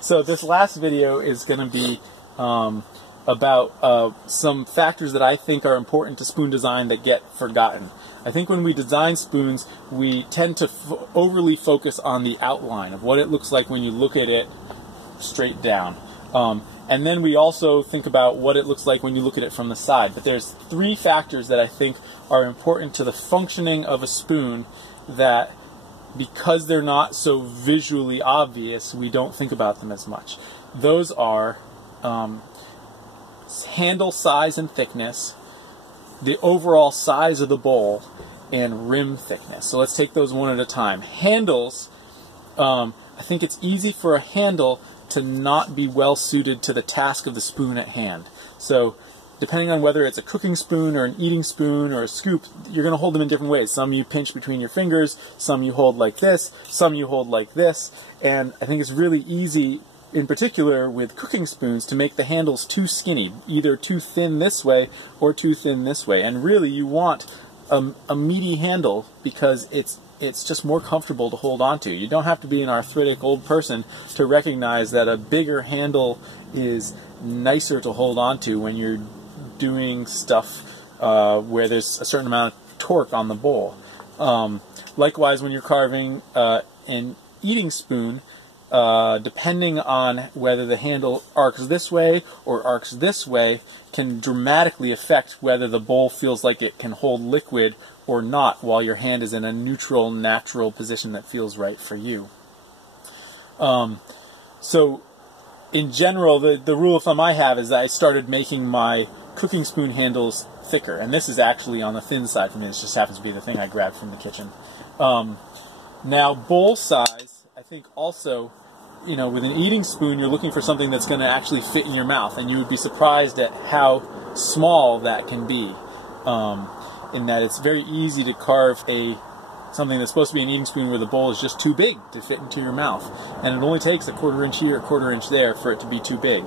So this last video is going to be about some factors that I think are important to spoon design that get forgotten. I think when we design spoons, we tend to overly focus on the outline of what it looks like when you look at it straight down. And then we also think about what it looks like when you look at it from the side. But there's three factors that I think are important to the functioning of a spoon that, because they're not so visually obvious, we don't think about them as much. Those are handle size and thickness, the overall size of the bowl, and rim thickness. So let's take those one at a time. Handles, I think it's easy for a handle to not be well suited to the task of the spoon at hand. So depending on whether it's a cooking spoon or an eating spoon or a scoop, you're going to hold them in different ways. Some you pinch between your fingers, some you hold like this, some you hold like this, and I think it's really easy, in particular with cooking spoons, to make the handles too skinny, either too thin this way or too thin this way. And really you want a meaty handle because it's just more comfortable to hold on to. You don't have to be an arthritic old person to recognize that a bigger handle is nicer to hold on to when you're doing stuff where there's a certain amount of torque on the bowl. Likewise, when you're carving an eating spoon, depending on whether the handle arcs this way or arcs this way can dramatically affect whether the bowl feels like it can hold liquid or not while your hand is in a neutral, natural position that feels right for you. So in general, the rule of thumb I have is that I started making my cooking spoon handles thicker, and this is actually on the thin side for me. This just happens to be the thing I grabbed from the kitchen. Now, bowl size, I think also, you know, with an eating spoon, you're looking for something that's going to actually fit in your mouth, and you would be surprised at how small that can be. In that it's very easy to carve something that's supposed to be an eating spoon where the bowl is just too big to fit into your mouth, and it only takes a quarter inch here, a quarter inch there for it to be too big.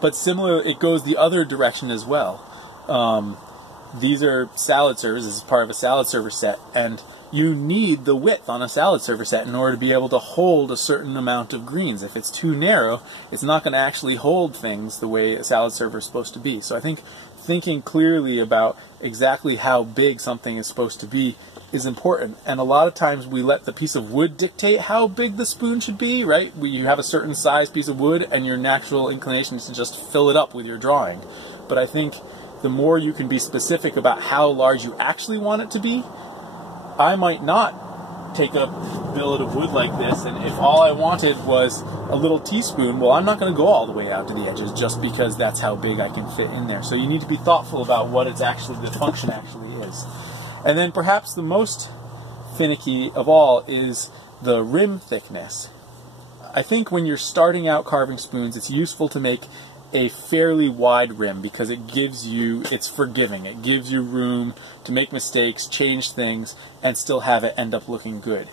But similar, it goes the other direction as well. These are salad servers. This is part of a salad server set, and you need the width on a salad server set in order to be able to hold a certain amount of greens. If it's too narrow, it's not going to actually hold things the way a salad server is supposed to be. So I think thinking clearly about exactly how big something is supposed to be is important. And a lot of times we let the piece of wood dictate how big the spoon should be, right? You have a certain size piece of wood and your natural inclination is to just fill it up with your drawing. But I think the more you can be specific about how large you actually want it to be, I might not take a billet of wood like this, and if all I wanted was a little teaspoon, well, I'm not going to go all the way out to the edges just because that's how big I can fit in there. So you need to be thoughtful about what the function actually is. And then perhaps the most finicky of all is the rim thickness. I think when you're starting out carving spoons, it's useful to make a fairly wide rim because it's forgiving. It gives you room to make mistakes, change things, and still have it end up looking good.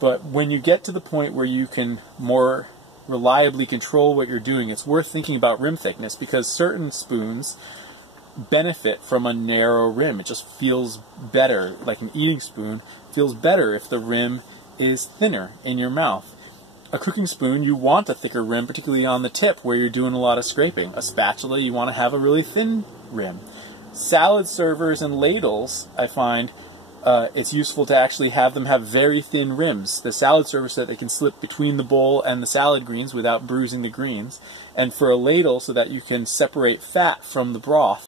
But when you get to the point where you can more reliably control what you're doing, it's worth thinking about rim thickness because certain spoons benefit from a narrow rim. It just feels better, like an eating spoon feels better if the rim is thinner in your mouth. A cooking spoon, you want a thicker rim, particularly on the tip where you're doing a lot of scraping. A spatula, you want to have a really thin rim. Salad servers and ladles, I find it's useful to actually have them have very thin rims. The salad server so that they can slip between the bowl and the salad greens without bruising the greens. And for a ladle so that you can separate fat from the broth